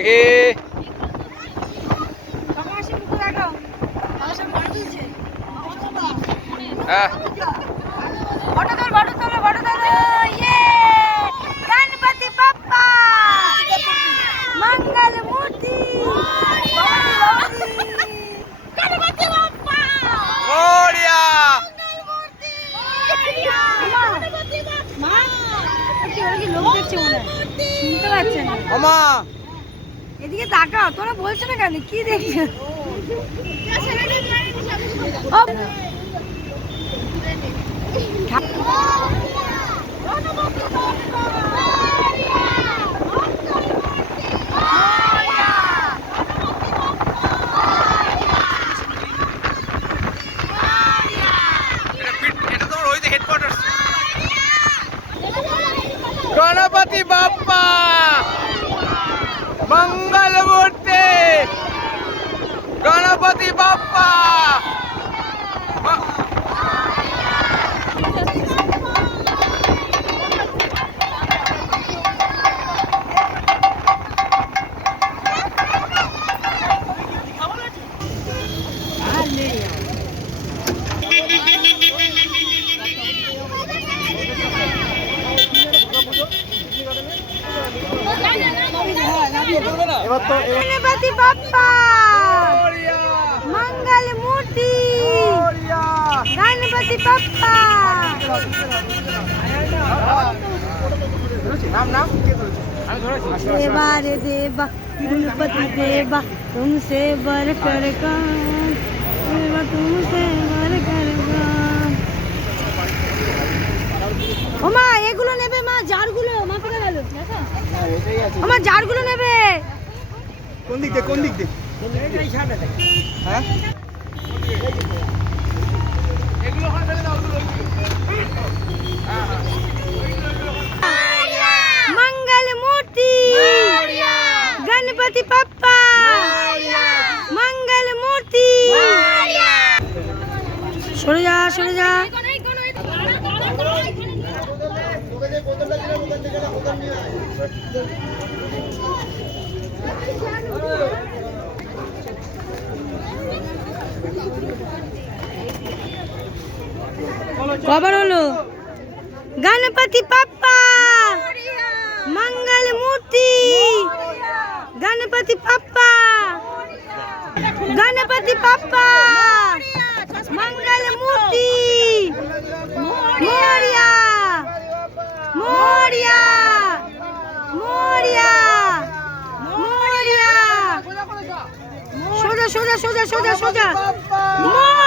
দেখি হ্যাঁ गणपति बप्पा मंगल मूर्ति गणपति बप्पा मोरिया লোক দেখছে মনে হয় শুনতে পাচ্ছে না মামা এদিকে তাকাও তোরা বলছো না কেন কি দেখছো गणपति बाप्पा मंगल मूर्ति गणपति बाप्पा गणपति बप्पा मंगल मूर्ति गणपति बप्पा देवा रे देवा गणपति देवा तुमसे बर कर देवा तुमसे बर कर ওমা এগুলো নেবে মা জারগুলো মা কোথায় গেল ওমা জারগুলো নেবে কোন দিক দিয়ে হ্যাঁ এগুলো ওখানে ফেলে দাও मंगल मूर्ति गणपति बप्पा मंगल मूर्ति सरे जा कबर हलो गणपति बप्पा मंगल मूर्ति गणपति बप्पा मंगल मूर्ति मोरिया मोरिया मोरिया मोरिया सोजा सोजा सोजा सोजा सोजा